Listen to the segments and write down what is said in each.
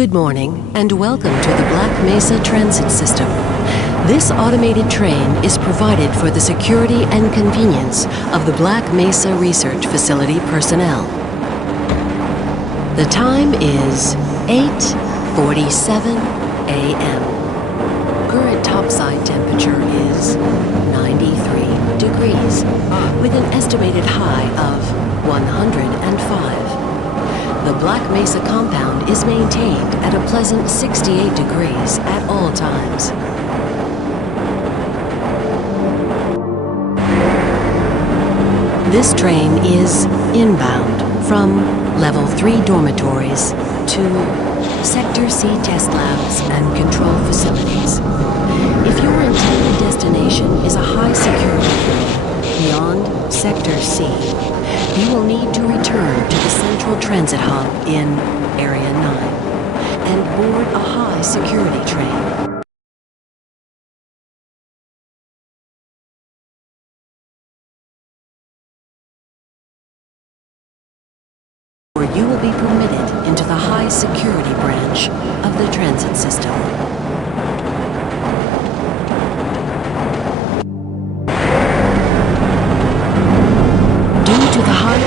Good morning and welcome to the Black Mesa Transit System. This automated train is provided for the security and convenience of the Black Mesa Research Facility personnel. The time is 8:47 a.m. Current topside temperature is 93 degrees, with an estimated high of 105. The Black Mesa compound is maintained at a pleasant 68 degrees at all times. This train is inbound from Level 3 dormitories to Sector C test labs and control facilities. If your intended destination is a high security train beyond Sector C, you will need to return to the Central Transit Hub in Area 9 and board a high security train. Or you will be permitted into the high security branch of the transit system.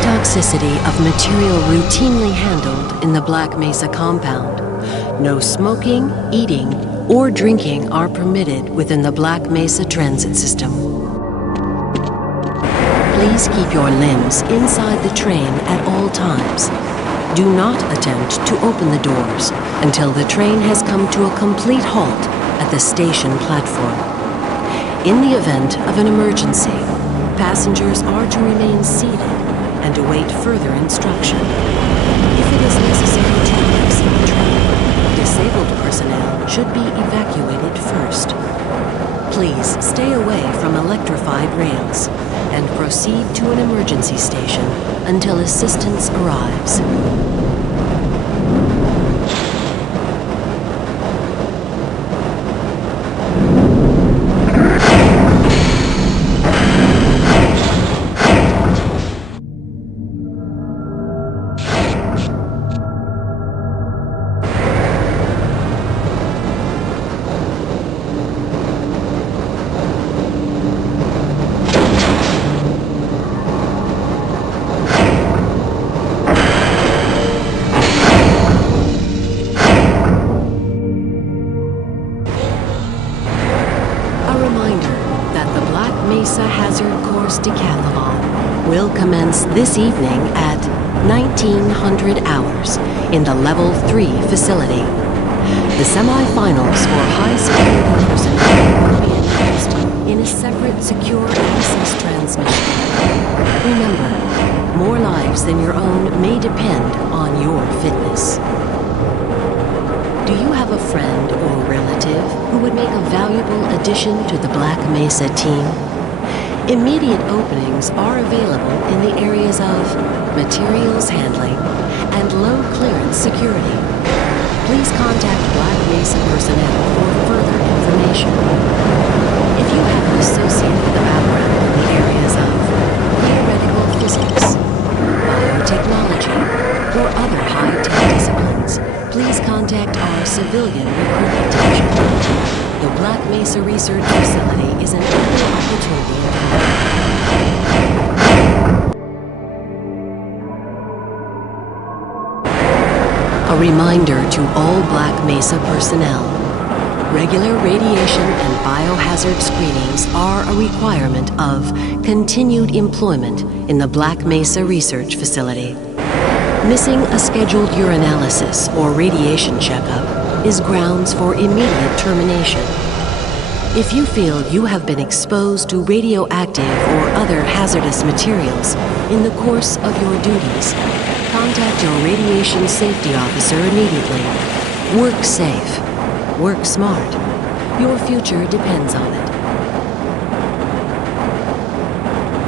Toxicity of material routinely handled in the Black Mesa compound, no smoking, eating, or drinking are permitted within the Black Mesa transit system. Please keep your limbs inside the train at all times. Do not attempt to open the doors until the train has come to a complete halt at the station platform. In the event of an emergency, passengers are to remain seated and await further instruction. If it is necessary to exit the train, disabled personnel should be evacuated first. Please stay away from electrified rails and proceed to an emergency station until assistance arrives. Mesa Hazard Course Decathlon will commence this evening at 1900 hours in the Level 3 facility. The semi-finals for high security personnel will be announced in a separate secure access transmission. Remember, more lives than your own may depend on your fitness. Do you have a friend or relative who would make a valuable addition to the Black Mesa team? Immediate openings are available in the areas of materials handling and low clearance security. Please contact Black Mesa personnel for further information. If you have an associate with a background in the areas of theoretical physics, biotechnology, or other high-tech disciplines, please contact our civilian recruitment division. The Black Mesa Research Facility is an equal opportunity employer. A reminder to all Black Mesa personnel. Regular radiation and biohazard screenings are a requirement of continued employment in the Black Mesa Research Facility. Missing a scheduled urinalysis or radiation checkup is grounds for immediate termination. If you feel you have been exposed to radioactive or other hazardous materials in the course of your duties, contact your radiation safety officer immediately. Work safe. Work smart. Your future depends on it.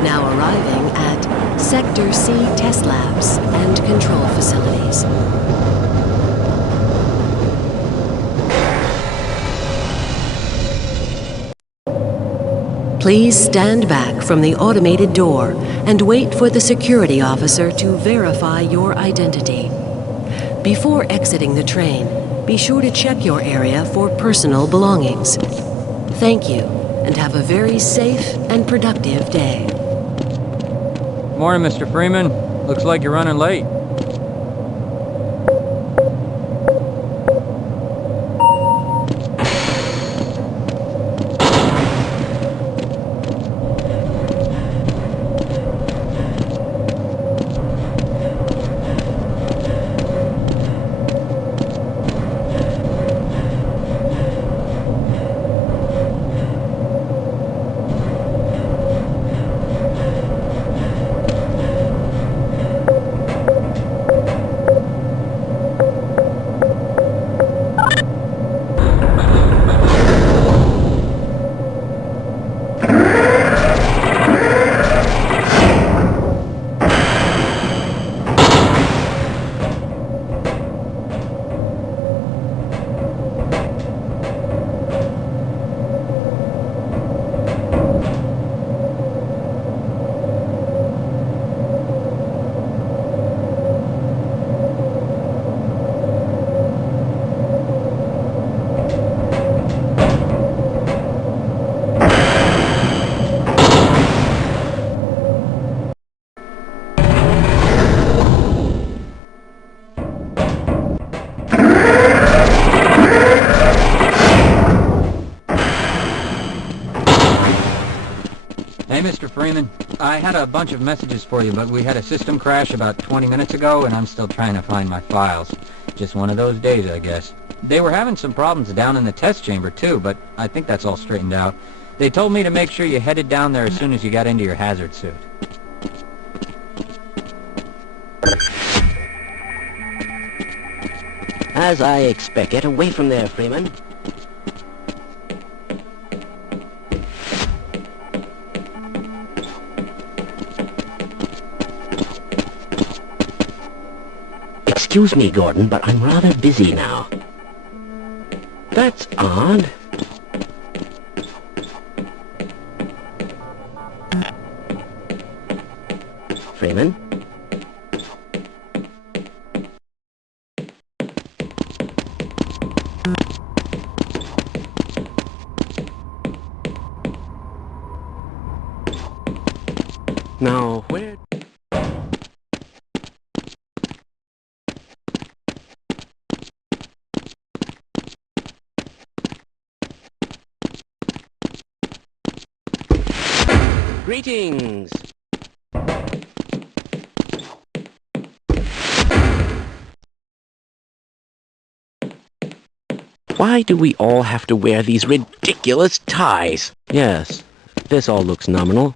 Now arriving at Sector C test labs and control facilities. Please stand back from the automated door and wait for the security officer to verify your identity. Before exiting the train, Be sure to check your area for personal belongings. Thank you, and have a very safe and productive day. Morning, Mr. Freeman. Looks like you're running late. Hey, Mr. Freeman. I had a bunch of messages for you, but we had a system crash about 20 minutes ago, and I'm still trying to find my files. Just one of those days, I guess. They were having some problems down in the test chamber, too, but I think that's all straightened out. They told me to make sure you headed down there as soon as you got into your hazard suit. As I expect. Get away from there, Freeman. Excuse me, Gordon, but I'm rather busy now. That's odd. Freeman? Now, where... Greetings! Why do we all have to wear these ridiculous ties? Yes, this all looks nominal.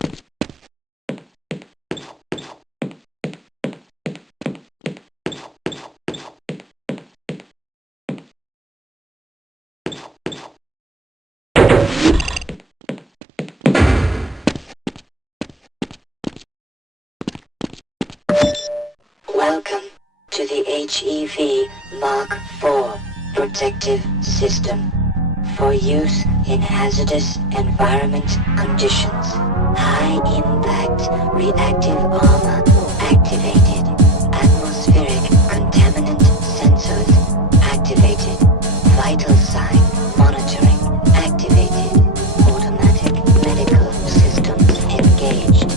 Welcome to the HEV Mark IV protective system for use in hazardous environment conditions. High impact reactive armor activated. Atmospheric contaminant sensors activated. Vital sign monitoring activated. Automatic medical systems engaged.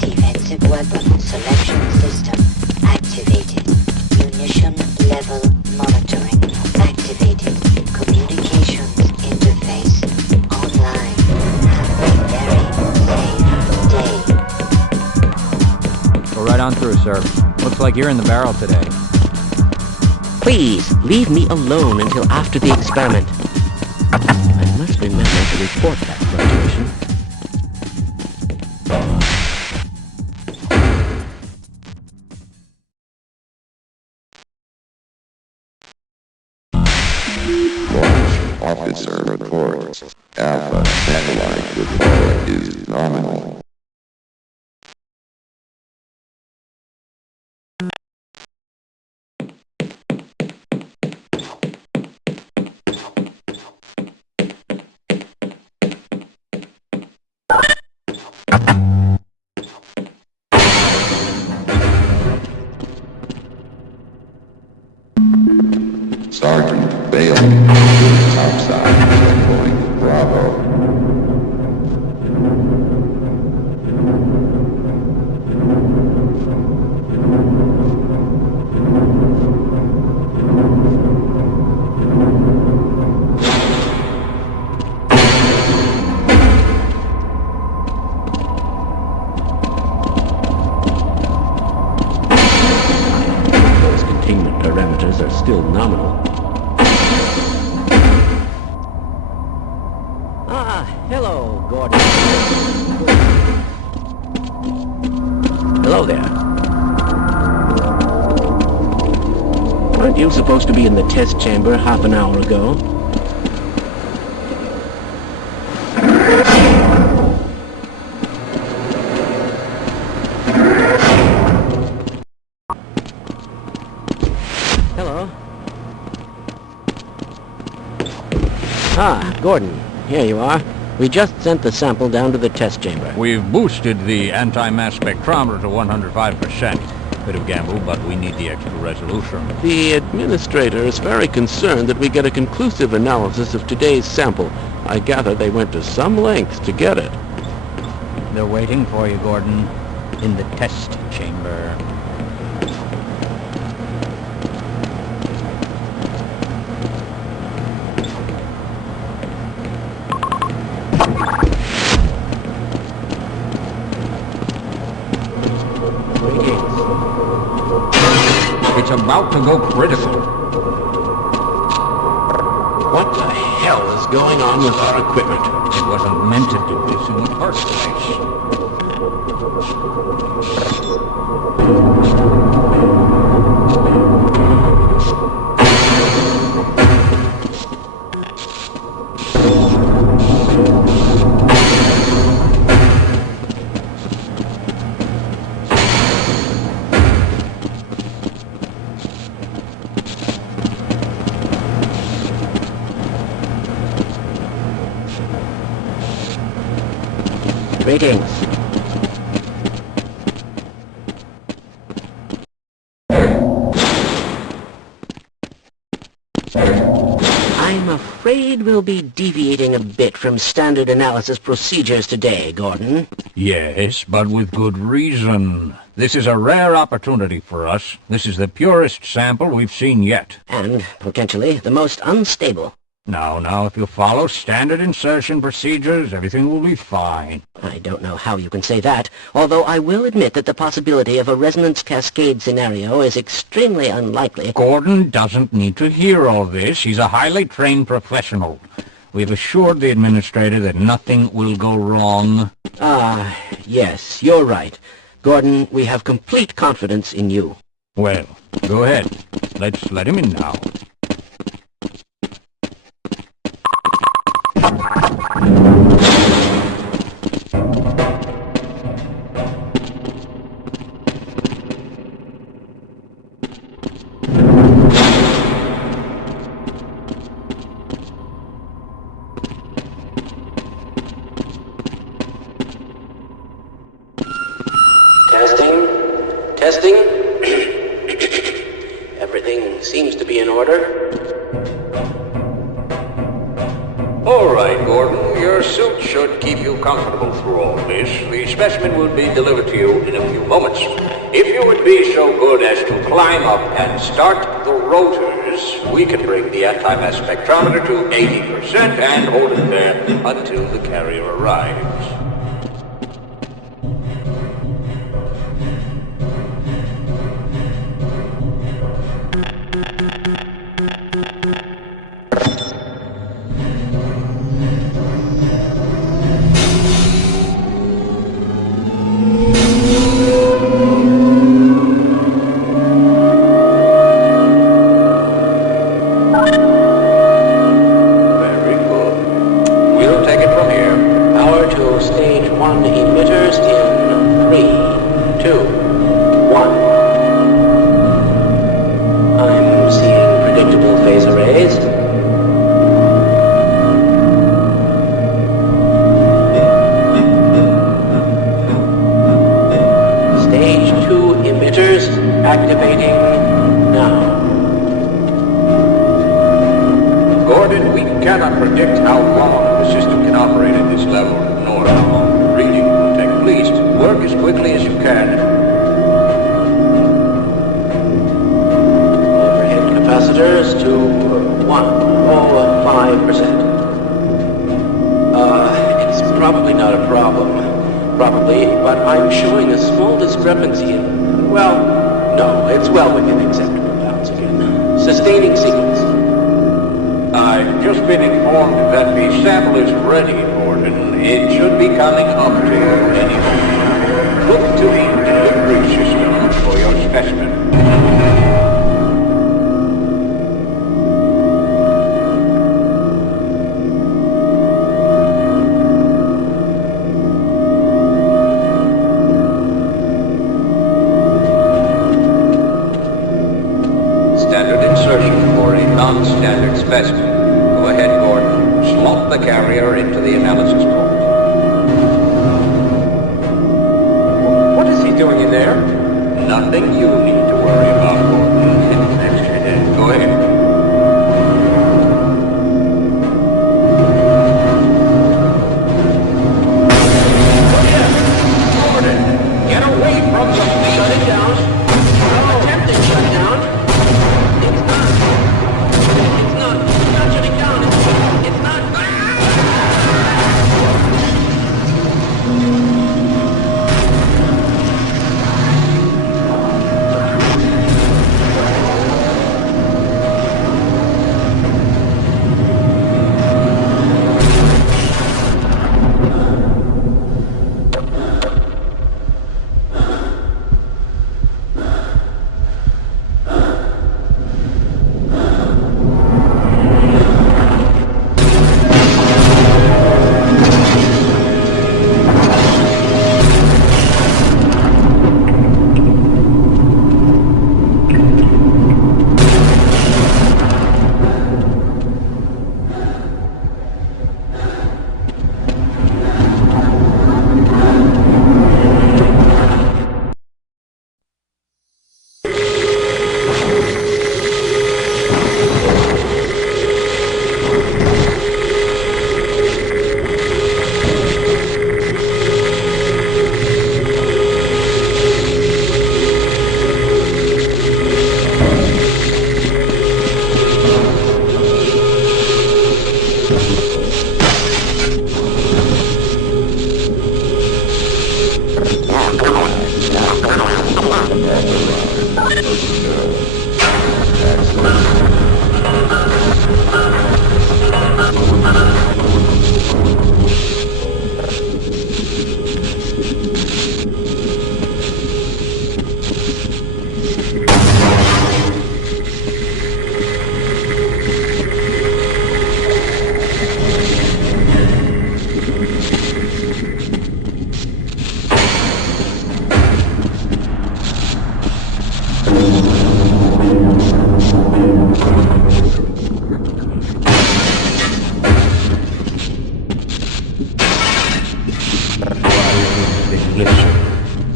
Defensive weapon selection system activated. Munition level monitoring activated. Communications interface online. Have a very safe day. Go right on through, sir. Looks like you're in the barrel today. Please, leave me alone until after the experiment. I must remember to report that fluctuation. Launch officer reports. Alpha satellite report is nominal. Sergeant Bailey. parameters are still nominal. Ah, hello, Gordon. Hello there. Aren't you supposed to be in the test chamber half an hour ago? Hello. Ah, Gordon. Here you are. We just sent the sample down to the test chamber. We've boosted the anti-mass spectrometer to 105%. Bit of gamble, but we need the extra resolution. The administrator is very concerned that we get a conclusive analysis of today's sample. I gather they went to some lengths to get it. They're waiting for you, Gordon, in the test chamber. It's about to go critical. What the hell is going on with our equipment? It wasn't meant to do this in the first Greetings. I'm afraid we'll be deviating a bit from standard analysis procedures today, Gordon. Yes, but with good reason. This is a rare opportunity for us. This is the purest sample we've seen yet. And, potentially, the most unstable. Now, if you follow standard insertion procedures, everything will be fine. I don't know how you can say that, although I will admit that the possibility of a resonance cascade scenario is extremely unlikely. Gordon doesn't need to hear all this. He's a highly trained professional. We've assured the administrator that nothing will go wrong. Ah, yes, you're right. Gordon, we have complete confidence in you. Well, go ahead. Let's let him in now. Testing. Everything seems to be in order. All right, Gordon. Your suit should keep you comfortable through all this. The specimen will be delivered to you in a few moments. If you would be so good as to climb up and start the rotors, we can bring the anti-mass spectrometer to 80% and hold it there until the carrier arrives. Activating now. Gordon, we cannot predict how long the system can operate at this level, nor how long the reading will take. Please, work as quickly as you can. Overhead capacitors to 105%. It's probably not a problem. Probably, but I'm showing a small discrepancy in, well, no, it's well within acceptable bounds again. Sustaining sequence. I've just been informed that the sample is ready, Gordon. It should be coming up to you any moment. Look to the delivery system for your specimen. Non-standard specimen. Go ahead, Gordon. Slot the carrier into the analysis port. What is he doing in there? Nothing you need to worry about, Gordon. Go ahead. Gordon, get away from them. Shut it down. Attempting shut it down.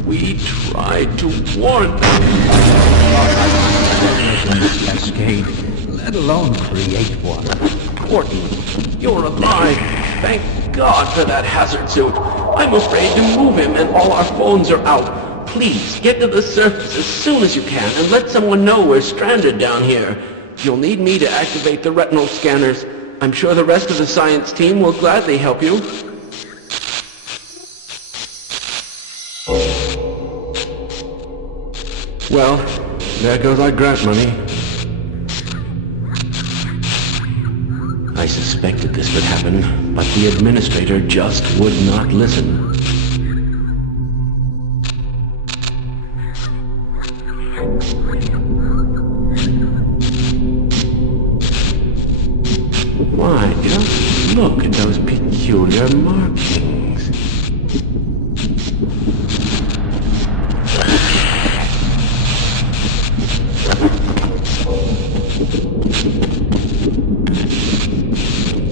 We tried to warn them. Cascade, let alone create one. Gordon, you're alive. Thank God for that hazard suit. I'm afraid to move him and all our phones are out. Please, get to the surface as soon as you can and let someone know we're stranded down here. You'll need me to activate the retinal scanners. I'm sure the rest of the science team will gladly help you. Well, there goes our grant money. I suspected this would happen, but the administrator just would not listen. Why, just look at those peculiar markings.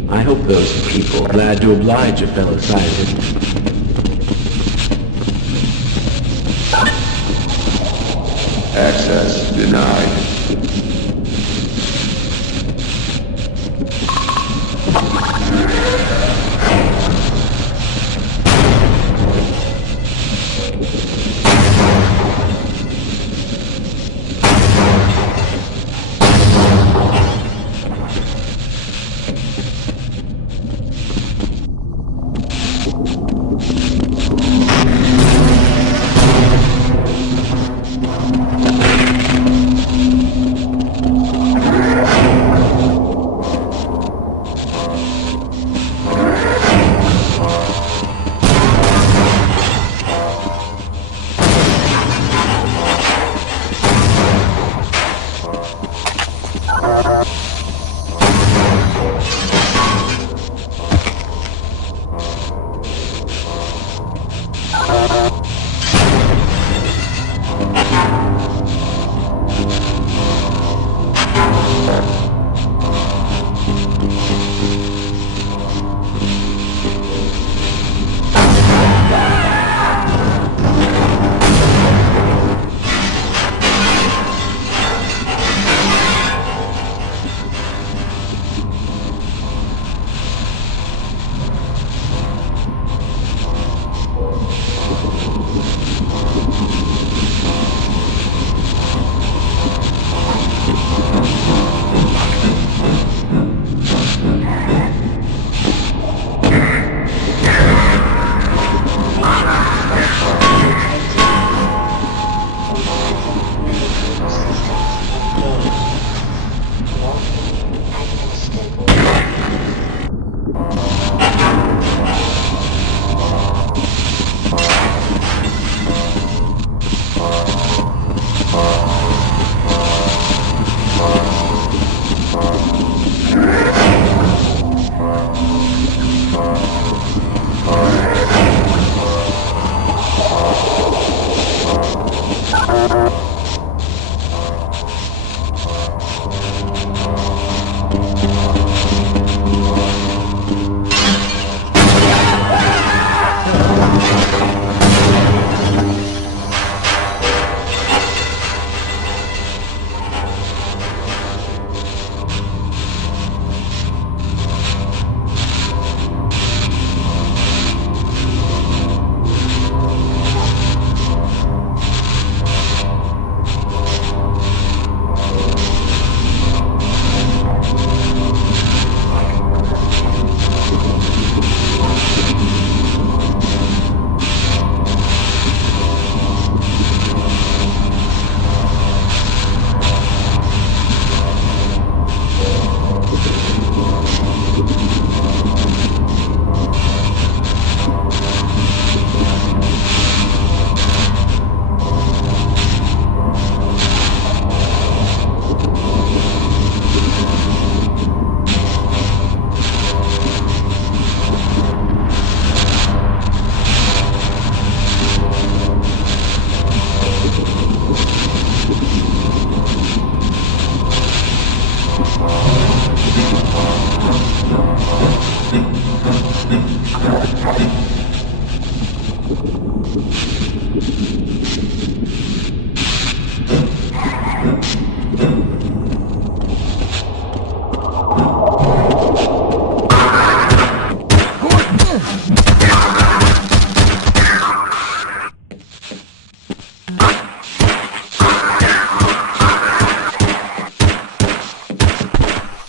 I hope those people are glad to oblige a fellow scientist. Access denied.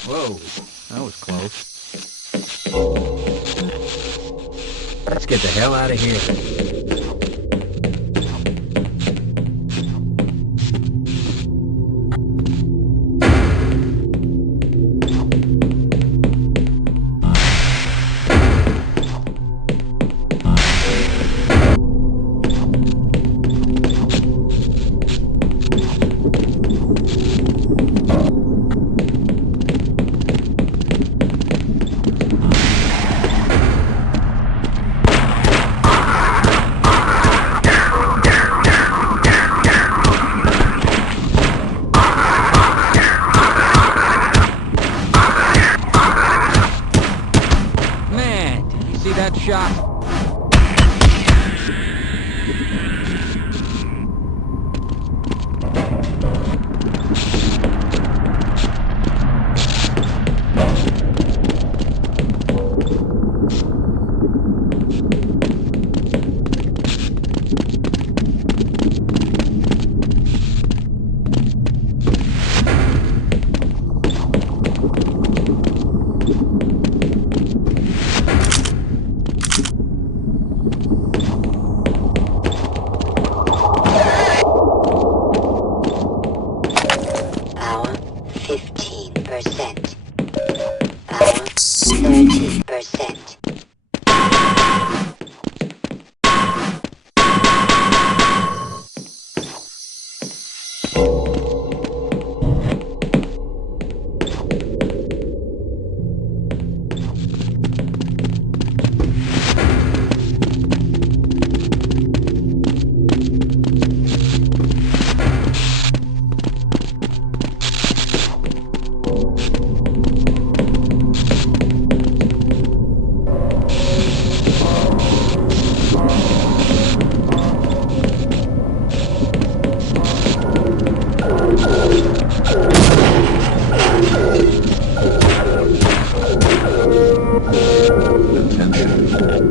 Whoa, that was close. Let's get the hell out of here. That shot.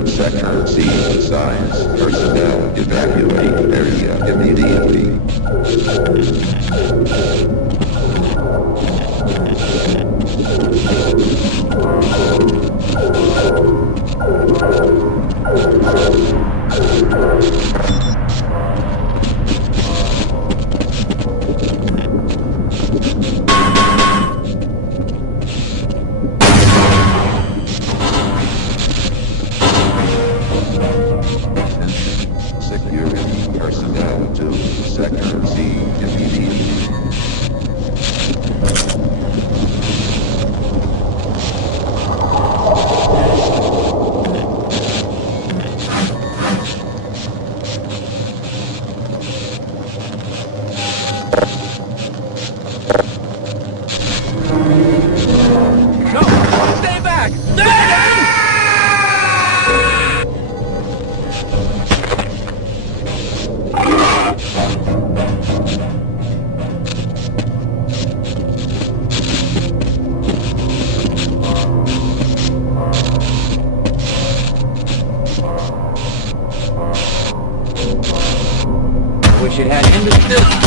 Sector C signs. Personnel evacuate area immediately. Security personnel to Sector C immediately. And the still...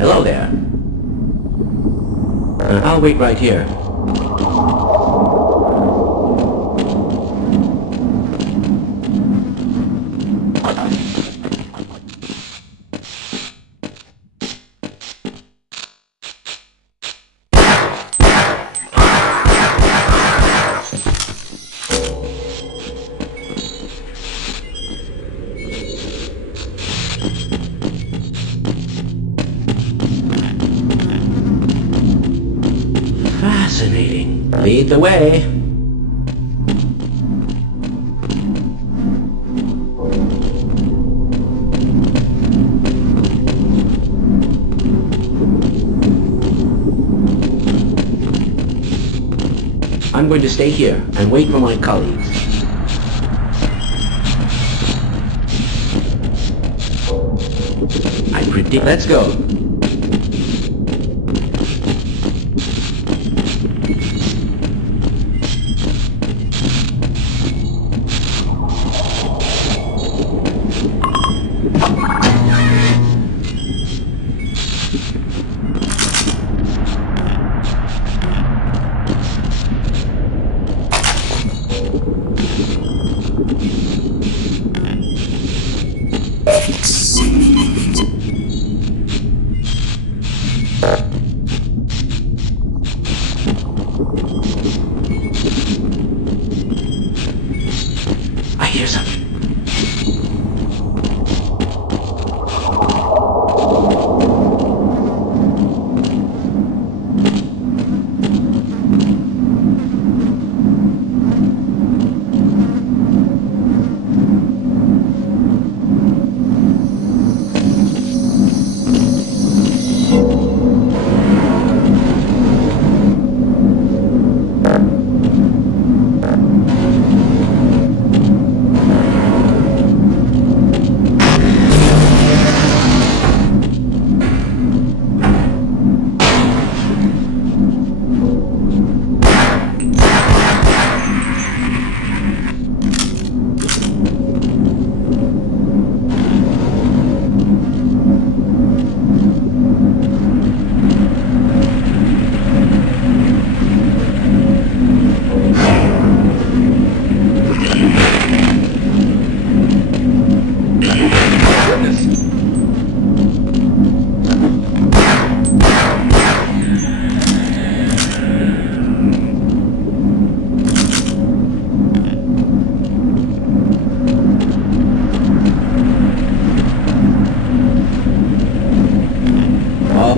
Hello there. I'll wait right here. Fascinating. Lead the way. I'm going to stay here and wait for my colleagues. I predict... Let's go. I hear something.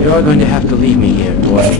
You're going to have to leave me here, boy.